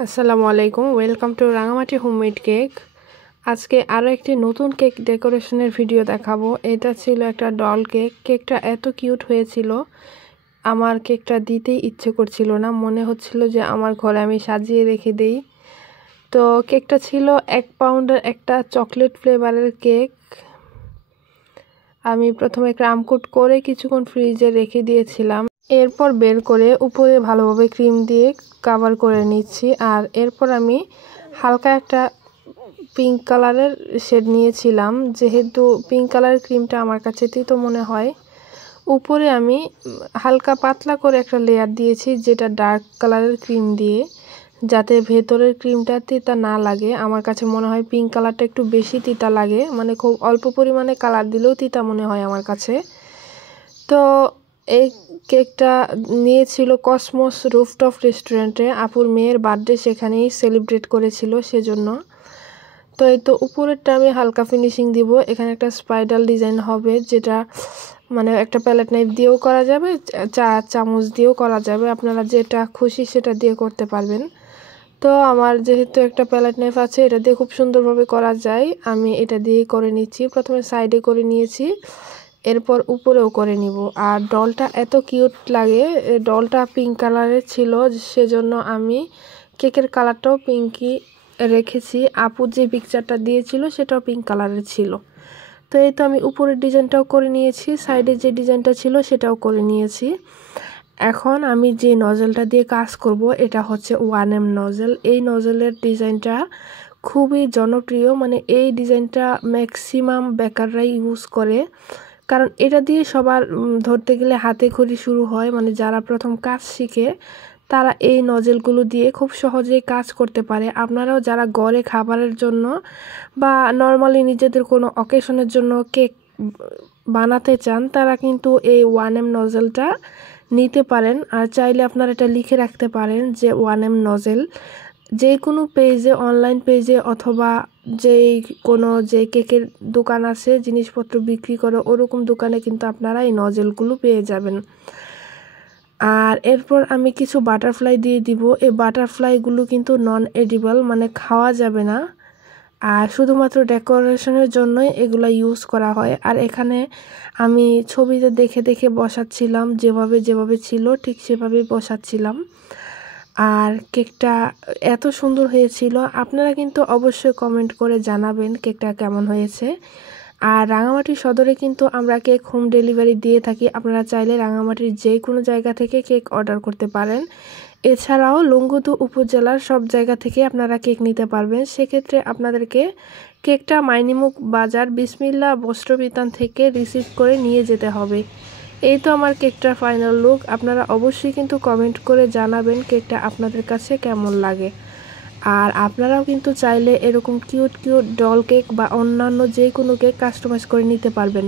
আসসালামু আলাইকুম, welcome to Rangamati homemade cake. আজকে আরও একটি নতুন কেক ডেকোরেশনের ভিডিও দেখাবো। এটা ছিল একটা ডল কেক। কেকটা এত কিউট হয়েছিল, আমার কেকটা দিতেই ইচ্ছে করছিল না, মনে হচ্ছিল যে আমার ঘরে আমি সাজিয়ে রেখে দেই। তো কেকটা ছিল 1 পাউন্ডের একটা চকলেট ফ্লেভারের কেক। আমি প্রথমে ক্রাম কোট করে কিছুক্ষণ ফ্রিজে রেখে দিয়েছিলাম, এরপর বের করে উপরে ভালোভাবে ক্রিম দিয়ে কভার করে নিচ্ছি। আর এরপর আমি হালকা একটা পিঙ্ক কালারের শেড নিয়েছিলাম, যেহেতু পিঙ্ক কালারের ক্রিমটা আমার কাছে তিতো মনে হয়। উপরে আমি হালকা পাতলা করে একটা লেয়ার দিয়েছি, যেটা ডার্ক কালারের ক্রিম দিয়ে, যাতে ভেতরের ক্রিমটা তিতা না লাগে। আমার কাছে মনে হয় পিঙ্ক কালারটা একটু বেশি তিতা লাগে, মানে খুব অল্প পরিমাণে কালার দিলেও তিতা মনে হয় আমার কাছে। তো এই কেকটা নিয়েছিল কসমোস রুফটপ রেস্টুরেন্টে, আপুর মেয়ের বার্থডে সেখানেই সেলিব্রেট করেছিল সেজন্য। তো এই তো উপরেরটা আমি হালকা ফিনিশিং দিব। এখানে একটা স্পাইরাল ডিজাইন হবে, যেটা মানে একটা প্যালেট নাইফ দিয়েও করা যাবে, চামচ দিয়েও করা যাবে, আপনারা যেটা খুশি সেটা দিয়ে করতে পারবেন। তো আমার যেহেতু একটা প্যালেট নাইফ আছে, এটা দিয়ে খুব সুন্দরভাবে করা যায়, আমি এটা দিয়েই করে নিচ্ছি। প্রথমে সাইডে করে নিয়েছি, এরপর উপরেও করে নিব। আর ডলটা এত কিউট লাগে, ডলটা পিঙ্ক কালারের ছিল, সেজন্য আমি কেকের কালারটাও পিঙ্কই রেখেছি। আপু যে পিকচারটা দিয়েছিল সেটাও পিঙ্ক কালারের ছিল। তো এই তো আমি উপরের ডিজাইনটাও করে নিয়েছি, সাইডে যে ডিজাইনটা ছিল সেটাও করে নিয়েছি। এখন আমি যে নজেলটা দিয়ে কাজ করব, এটা হচ্ছে 1M নজেল। এই নজেলের ডিজাইনটা খুবই জনপ্রিয়, মানে এই ডিজাইনটা ম্যাক্সিমাম বেকাররাই ইউজ করে, কারণ এটা দিয়ে সবার ধরতে গেলে হাতে খড়ি শুরু হয়। মানে যারা প্রথম কাজ শিখে তারা এই নজেলগুলো দিয়ে খুব সহজেই কাজ করতে পারে। আপনারাও যারা ঘরে খাবারের জন্য বা নর্মালি নিজেদের কোনো অকেশনের জন্য কেক বানাতে চান, তারা কিন্তু এই 1M নজেলটা নিতে পারেন। আর চাইলে আপনারা এটা লিখে রাখতে পারেন যে 1M নজেল। যে কোনো পেজে, অনলাইন পেজে অথবা যে কেকের দোকান আছে জিনিসপত্র বিক্রি করে, ওরকম দোকানে কিন্তু আপনারা এই নজেলগুলো পেয়ে যাবেন। আর এরপর আমি কিছু বাটারফ্লাই দিয়ে দিব। এই বাটারফ্লাইগুলো কিন্তু নন এডিবল, মানে খাওয়া যাবে না, আর শুধুমাত্র ডেকোরেশনের জন্যই এগুলো ইউজ করা হয়। আর এখানে আমি ছবিতে দেখে দেখে বসাচ্ছিলাম, যেভাবে ছিল ঠিক সেভাবেই বসাচ্ছিলাম। আর কেকটা এত সুন্দর হয়েছিল। আপনারা কিন্তু অবশ্যই কমেন্ট করে জানাবেন কেকটা কেমন হয়েছে। আর রাঙামাটি সদরে কিন্তু আমরা কেক হোম ডেলিভারি দিয়ে থাকি, আপনারা চাইলে রাঙামাটির যে কোনো জায়গা থেকে কেক অর্ডার করতে পারেন। এছাড়াও লংগদু উপজেলার সব জায়গা থেকে আপনারা কেক নিতে পারবেন। সেক্ষেত্রে আপনাদেরকে কেকটা মাইনিমুখ বাজার বিসমিল্লা বস্ত্রবিতান থেকে রিসিভ করে নিয়ে যেতে হবে। এই তো আমার কেকটার ফাইনাল লুক। আপনারা অবশ্যই কিন্তু কমেন্ট করে জানাবেন কেকটা আপনাদের কাছে কেমন লাগে। আর আপনারাও কিন্তু চাইলে এরকম কিউট কিউট ডল কেক বা অন্যান্য যে কোনো কেক কাস্টমাইজ করে নিতে পারবেন।